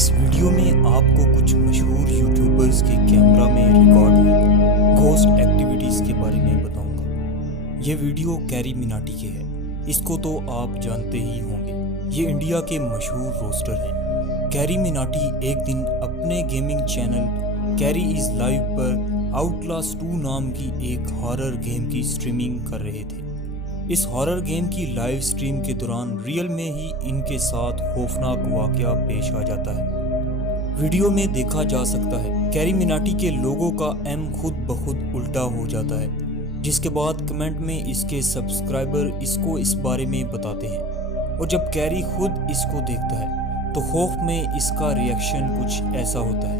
इस वीडियो में आपको कुछ मशहूर यूट्यूबर्स के कैमरा में रिकॉर्ड हुई घोस्ट एक्टिविटीज़ के बारे में बताऊंगा। ये वीडियो कैरी मिनाटी के है। इसको तो आप जानते ही होंगे। ये इंडिया के मशहूर रोस्टर हैं। कैरी मिनाटी एक दिन अपने gaming channel carry is live पर आउटलास्ट 2 नाम की एक हॉरर गेम की स्ट्रीमिंग कर रहे थे। इस हॉरर गेम की लाइव स्ट्रीम के दौरान रियल में ही इनके साथ खौफनाक वाकया पेश आ जाता है। वीडियो में देखा जा सकता है कैरी मिनाटी के लोगों का एम खुद ब खुद उल्टा हो जाता है, जिसके बाद कमेंट में इसके सब्सक्राइबर इसको इस बारे में बताते हैं और जब कैरी खुद इसको देखता है तो खौफ में इसका रिएक्शन कुछ ऐसा होता है।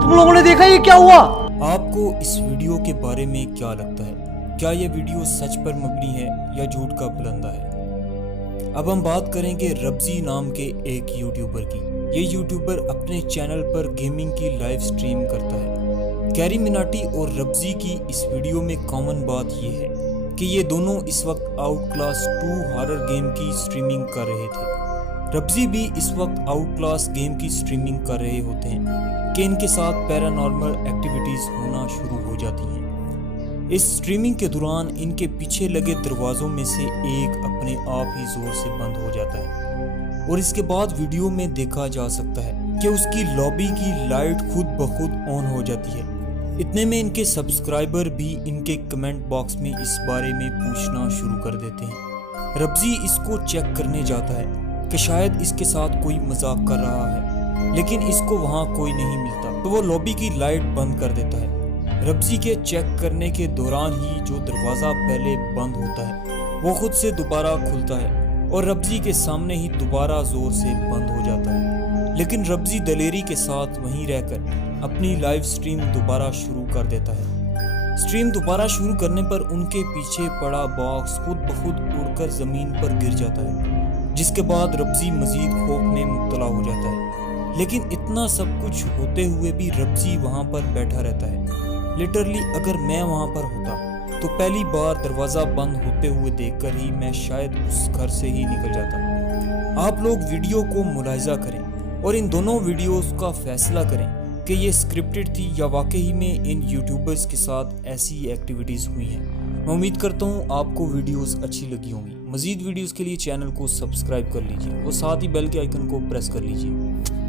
तुम लोगों ने देखा ये क्या हुआ? आपको इस वीडियो के बारे में क्या लगता है? क्या ये वीडियो सच पर मबनी है या झूठ का बुलंदा है? अब हम बात करेंगे रब्जी नाम के एक यूट्यूबर की। ये यूट्यूबर अपने चैनल पर गेमिंग की लाइव स्ट्रीम करता है। कैरी मिनाटी और रब्जी की इस वीडियो में कॉमन बात ये है कि ये दोनों इस वक्त आउटलास्ट 2 हॉरर गेम की स्ट्रीमिंग कर रहे थे। रब्जी भी इस वक्त आउटलास्ट गेम की स्ट्रीमिंग कर रहे होते हैं कि इनके साथ पैरानॉर्मल एक्टिविटीज़ होना शुरू हो जाती हैं। इस स्ट्रीमिंग के दौरान इनके पीछे लगे दरवाज़ों में से एक अपने आप ही ज़ोर से बंद हो जाता है और इसके बाद वीडियो में देखा जा सकता है कि उसकी लॉबी की लाइट खुद ब खुद ऑन हो जाती है। इतने में इनके सब्सक्राइबर भी इनके कमेंट बॉक्स में इस बारे में पूछना शुरू कर देते हैं। रब्जी इसको चेक करने जाता है कि शायद इसके साथ कोई मजाक कर रहा है, लेकिन इसको वहाँ कोई नहीं मिलता तो वो लॉबी की लाइट बंद कर देता है। रब्जी के चेक करने के दौरान ही जो दरवाज़ा पहले बंद होता है वो खुद से दोबारा खुलता है और रब्जी के सामने ही दोबारा ज़ोर से बंद हो जाता है। लेकिन रब्जी दलेरी के साथ वहीं रहकर अपनी लाइव स्ट्रीम दोबारा शुरू कर देता है। स्ट्रीम दोबारा शुरू करने पर उनके पीछे पड़ा बॉक्स खुद ब खुद उड़कर ज़मीन पर गिर जाता है, जिसके बाद रब्जी मजीद खौफ में मुब्तला हो जाता है। लेकिन इतना सब कुछ होते हुए भी रब्जी वहाँ पर बैठा रहता है। लिटरली अगर मैं वहाँ पर होता तो पहली बार दरवाज़ा बंद होते हुए देखकर ही मैं शायद उस घर से ही निकल जाता। आप लोग वीडियो को मुलाहिजा करें और इन दोनों वीडियोस का फैसला करें कि ये स्क्रिप्टेड थी या वाकई में इन यूट्यूबर्स के साथ ऐसी एक्टिविटीज़ हुई हैं। मैं उम्मीद करता हूँ आपको वीडियोस अच्छी लगी होंगी। मज़ीद वीडियोस के लिए चैनल को सब्सक्राइब कर लीजिए और साथ ही बेल के आइकन को प्रेस कर लीजिए।